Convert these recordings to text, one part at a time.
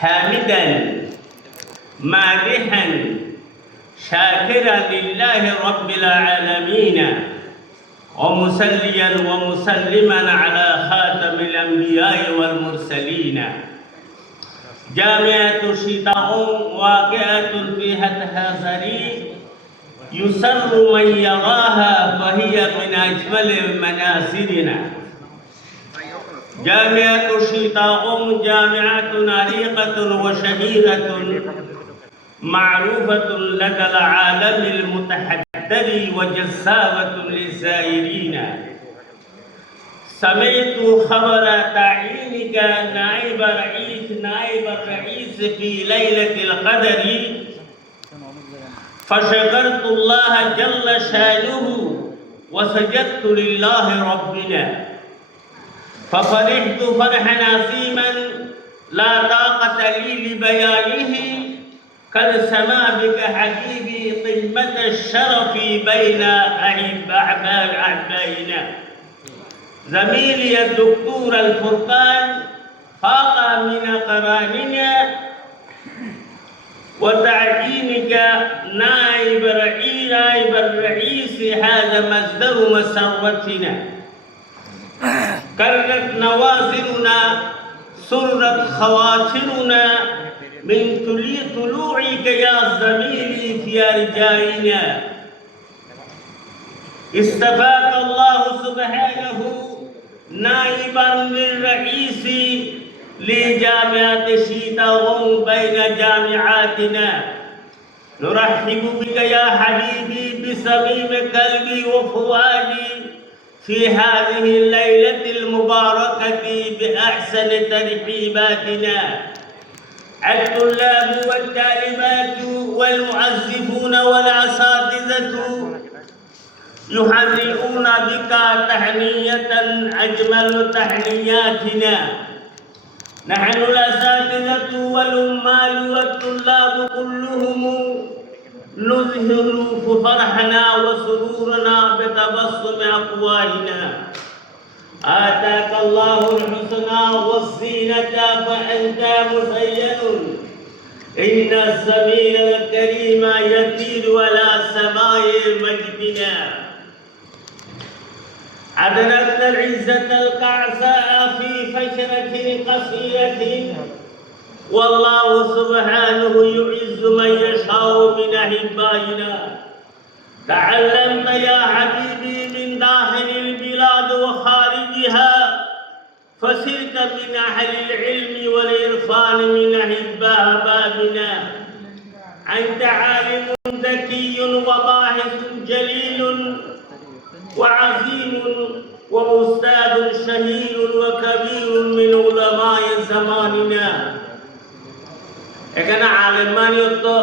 حامدا مادحا شاكرا لله رب العالمين ومصليا ومسلما على خاتم الأنبياء والمرسلين. جامعة شتاء واقعة في هتهازري يسر من يراها فهي من أجمل منازلنا. جامعة شتاء جامعة عريقة وشهيرة معروفة لدى العالم المتحضر وجذابة للزائرين. سمعت خبر تعيينك نائب الرئيس في ليلة القدر فشكرت الله جل شانه وسجدت لله ربنا ففرحت فرحا عظيما لا طاقة لي لبيانه كالسماء بك حبيبي قمة الشرف بين أعبائنا. زميلي الدكتور الفرقان فاق من قراننا وتعيينك نائب الرئيس هذا مصدر مسرتنا. كرت نوازلنا سرت خواطرنا من طلوعك يا زميلي في أرجائنا. استفاق الله سبحانه نائبا للرئيس لجامعة شتاء بين جامعاتنا. نرحب بك يا حبيبي بصميم قلبي وفؤادي في هذه الليلة المباركة بأحسن ترحيباتنا. الطلاب والطالبات والمعزفون والأساتذة يهنئون بك تهنية أجمل تهنياتنا. نحن الأساتذة والعمال والطلاب كلهم نظهر فرحنا وسرورنا بتبسم أفواهنا. آتاك الله الحسنى والزينة فأنت مزين. إن الزميل الكريم يطير على سماء مجدنا. أدركنا العزة القعساء في فشرة قصيرة والله سبحانه يعز من يشاء من أحبائنا. تعلمت يا حبيبي من داخل البلاد وخارجها فصرت من أهل العلم والعرفان من أحباء بابنا. أنت عالم ذكي وباحث جليل وعظيم وأستاذ شهير وكبير من علماء زماننا. এখানে আলেম মানে তো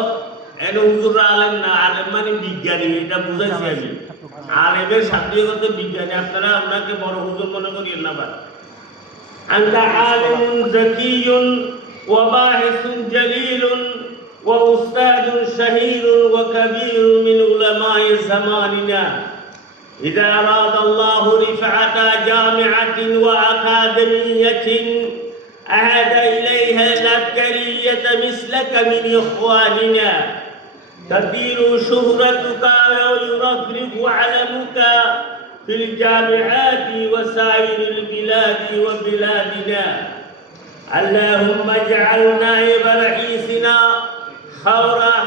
এনে হুজুর আলেম না, আলেম মানে বিজ্ঞানী, এটা বুঝাইছি আমি। আলেমের শাব্দিকগত বিজ্ঞানী, আপনারা আপনাকে বড় হুজুর মনে করিয়েন না। বা أنت عالم ذكي وباحث جليل وأستاذ شهير وكبير من علماء زماننا. إذا أراد الله رفعة جامعة وأكاديمية أعاد إليها العبقرية مثلك من إخواننا. تطير شهرتك ويرفرف علمك في الجامعات وسائر البلاد وبلادنا. اللهم اجعل نائب رئيسنا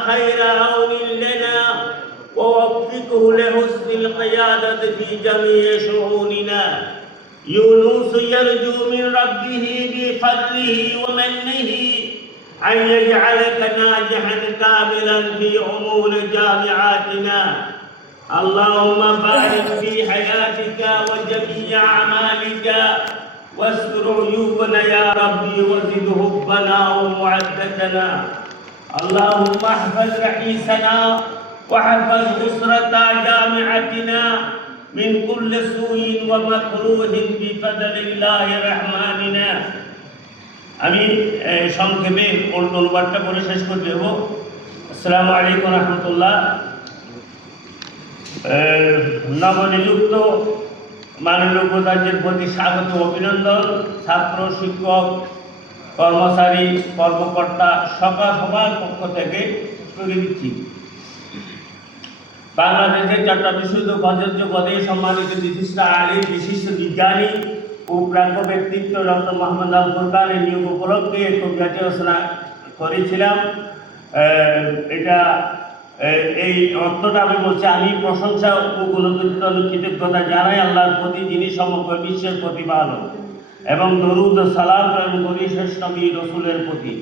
خير عون لنا ووفقه لحسن القيادة في جميع شؤوننا. يونس يرجو من ربه بفضله ومنه أن يجعلك ناجحا كاملا في أمور جامعاتنا. اللهم بارك في حياتك وجميع أعمالك واستر عيوبنا يا ربي وزد حبنا ومعدتنا. اللهم احفظ رئيسنا واحفظ أسرة جامعتنا من كل سوء ومكروه بفضل الله رحماننا. আমি সংক্ষেপে অনুবাদটা করে শেষ করে দেব। আসসালামু আলাইকুম রহমতুল্লাহ। নবনিযুক্ত মাননীয় উপাচার্যের প্রতি স্বাগত অভিনন্দন। ছাত্র শিক্ষক কর্মচারী কর্মকর্তা সবার পক্ষ থেকে করে দিচ্ছি। বাংলাদেশের চট্টগ্রাম বিশ্ববিদ্যালয় প্রযোজ্য পদে সম্মানিত বিশিষ্ট আলিম, বিশিষ্ট বিজ্ঞানী ও প্রাজ্ঞ ব্যক্তিত্ব ডক্টর মোহাম্মদ আল ফুরকানের নিয়োগ উপলক্ষে কংগ্রাচুলেশন করেছিলাম। এই অর্থটা আমি বলছি, আমি প্রশংসা ও কৃতজ্ঞতা জানাই আল্লাহর প্রতি, যিনি সমগ্র বিশ্বের প্রতিপালক, এবং দরুদ ও সালাম এবং করি শ্রেষ্ঠ নবী রসুলের প্রতি।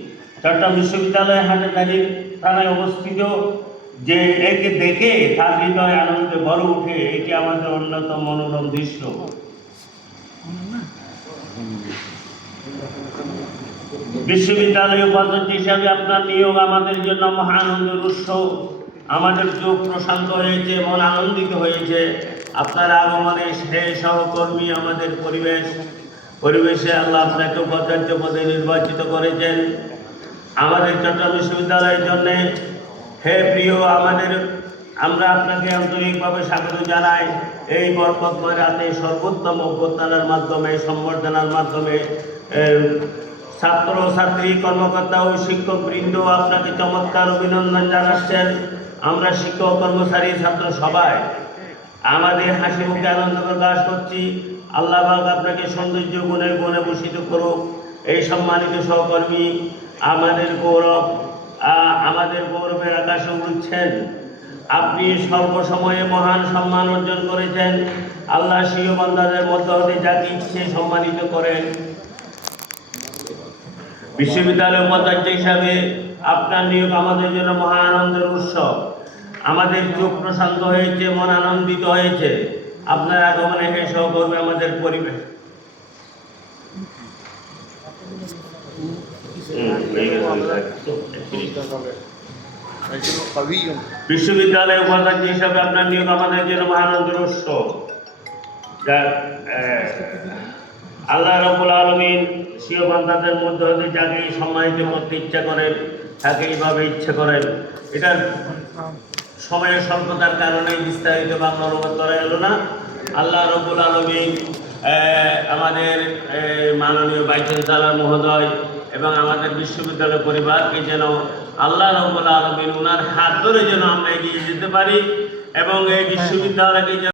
চট্টগ্রাম বিশ্ববিদ্যালয় হাটাজারি থানায় অবস্থিত, যে একে দেখে তার হৃদয় আনন্দে ভরে ওঠে, এটি আমাদের অন্যতম মনোরম দৃশ্য। বিশ্ববিদ্যালয় উপাচার্য হিসাবে আপনার নিয়োগ আমাদের জন্য মহানন্দের উৎস। আমাদের চোখ প্রশান্ত হয়েছে, মন আনন্দিত হয়েছে। আপনার আগমনে সেই সহকর্মী আমাদের পরিবেশে আল্লাহ আপনাকে উপাচার্য পদে নির্বাচিত করেছেন আমাদের চট্টগ্রাম বিশ্ববিদ্যালয়ের জন্য। হে প্রিয়, আমরা আপনাকে আন্তরিকভাবে স্বাগত জানাই। এই বরকতময় রাতে সর্বোত্তম অভ্যর্থনার মাধ্যমে, সম্বর্ধনার মাধ্যমে ছাত্র ছাত্রী, কর্মকর্তা ও শিক্ষক বৃন্দ আপনাকে চমৎকার অভিনন্দন জানাচ্ছেন। আমরা শিক্ষক, কর্মচারী, ছাত্র সবাই আমাদের হাসি মুখে আনন্দ প্রকাশ করছি। আল্লাহ পাক আপনাকে সৌন্দর্য গুণে গুণে ভূষিত করুক। এই সম্মানিত সহকর্মী আমাদের গৌরবের আকাশে উঠছেন। আপনি সর্বসময়ে মহান সম্মান অর্জন করেছেন। আল্লাহ স্বীয় বান্দাদের মধ্য হতে যাকে ইচ্ছে সম্মানিত করেন। বিশ্ববিদ্যালয় উপাচার্য হিসাবে আপনার নিয়োগ আমাদের জন্য মহা আনন্দের উৎসব। আমাদের চোখ প্রশান্ত হয়েছে, মন আনন্দিত হয়েছে। আপনার আগমনে হে সহকর্মী আমাদের পরিবেশ বিশ্ববিদ্যালয় উপাচার্য হিসাবে আপনার নিয়োগ আমাদের জন্য মহানন্দের উৎসব। আল্লাহ রাব্বুল আলামিন স্বীয় বান্দাদের মধ্যে হতে যাকে সম্মানিত করতে ইচ্ছা করেন তাকে এইভাবে ইচ্ছা করেন। এটার সময়ের স্বল্পতার কারণে বিস্তারিত বাংলা অনুবাদ করা এলো না। আল্লাহ রাব্বুল আলামিন আমাদের মাননীয় ভাইস চ্যান্সেলর মহোদয় এবং আমাদের বিশ্ববিদ্যালয় পরিবারকে যেন আল্লাহ রাব্বুল আলামিন ওনার হাত ধরে যেন আমরা এগিয়ে যেতে পারি এবং এই বিশ্ববিদ্যালয়কে